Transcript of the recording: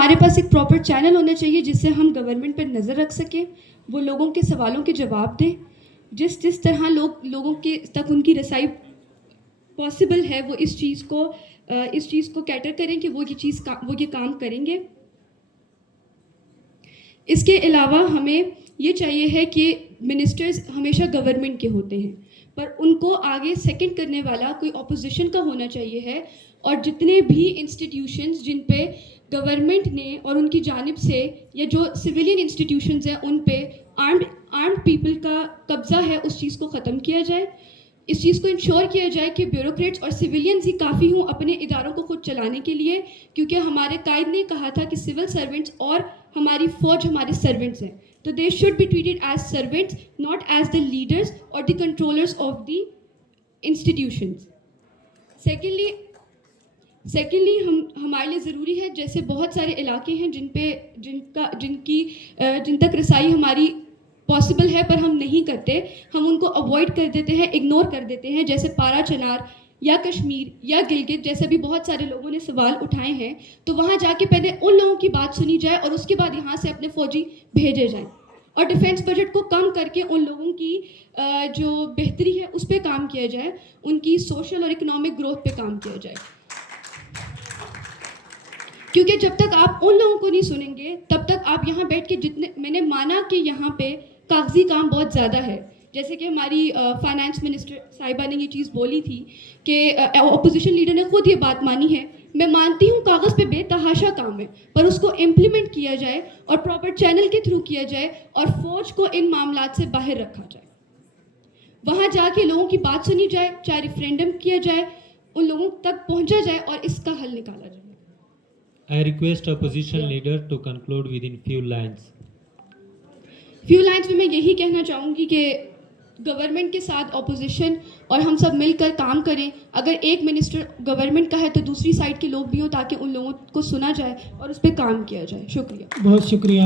ہمارے پاس ایک proper channel ہونا چاہیے جس سے ہم گورنمنٹ پر نظر رکھ سکیں, وہ لوگوں کے سوالوں کے جواب دیں, جس طرح لوگوں کے تک ان کی رسائی پاسبل ہے وہ اس چیز کو کیٹر کریں کہ وہ یہ کام کریں گے. اس کے علاوہ ہمیں یہ چاہیے ہے کہ منسٹرز ہمیشہ گورنمنٹ کے ہوتے ہیں, پر ان کو آگے سیکنڈ کرنے والا کوئی اپوزیشن کا ہونا چاہیے ہے, اور جتنے بھی انسٹیٹیوشنز جن پہ گورنمنٹ نے اور ان کی جانب سے یا جو سویلین انسٹیٹیوشنز ہیں ان پہ آرمڈ پیپل کا قبضہ ہے اس چیز کو ختم کیا جائے. اس چیز کو انشور کیا جائے کہ بیوروکریٹس اور سویلینز ہی کافی ہوں اپنے اداروں کو خود چلانے کے لیے, کیونکہ ہمارے قائد نے کہا تھا کہ سول سرونٹس اور ہماری فوج ہمارے سرونٹس ہیں, تو they should be treated as servants, not as the leaders اور the controllers of the institutions. Secondly ہمارے لیے ضروری ہے, جیسے بہت سارے علاقے ہیں جن تک رسائی ہماری پاسبل ہے پر ہم نہیں کرتے, ہم ان کو اوائڈ کر دیتے ہیں, اگنور کر دیتے ہیں, جیسے پارا چنار یا کشمیر یا گلگت جیسے بھی بہت سارے لوگوں نے سوال اٹھائے ہیں. تو وہاں جا کے پہلے ان لوگوں کی بات سنی جائے اور اس کے بعد یہاں سے اپنے فوجی بھیجے جائیں, اور ڈیفینس بجٹ کو کم کر کے ان لوگوں کی جو بہتری ہے اس پہ کام کیا جائے, ان کی سوشل اور اکنامک گروتھ پہ کام کیا جائے. کیونکہ جب تک آپ ان لوگوں کو نہیں سنیں گے تب تک آپ یہاں بیٹھ کے میں نے مانا کہ یہاں پہ کاغذی کام بہت زیادہ ہے, جیسے کہ ہماری فائنانس منسٹر صاحبہ نے یہ چیز بولی تھی کہ اپوزیشن لیڈر نے خود یہ بات مانی ہے. میں مانتی ہوں کاغذ پہ بے تحاشا کام ہے, پر اس کو امپلیمنٹ کیا جائے اور پراپر چینل کے تھرو کیا جائے اور فوج کو ان معاملات سے باہر رکھا جائے. وہاں جا کے لوگوں کی بات سنی جائے, چاہے ریفرینڈم کیا جائے, ان لوگوں تک پہنچا جائے اور اس کا حل نکالا جائے. I request opposition leader to conclude within few lines. Few lines میں یہی کہنا چاہوں گی کہ گورنمنٹ کے ساتھ اپوزیشن اور ہم سب مل کر کام کریں. اگر ایک منسٹر گورنمنٹ کا ہے تو دوسری سائڈ کے لوگ بھی ہوں تاکہ ان لوگوں کو سنا جائے اور اس پہ کام کیا جائے. شکریہ. بہت شکریہ.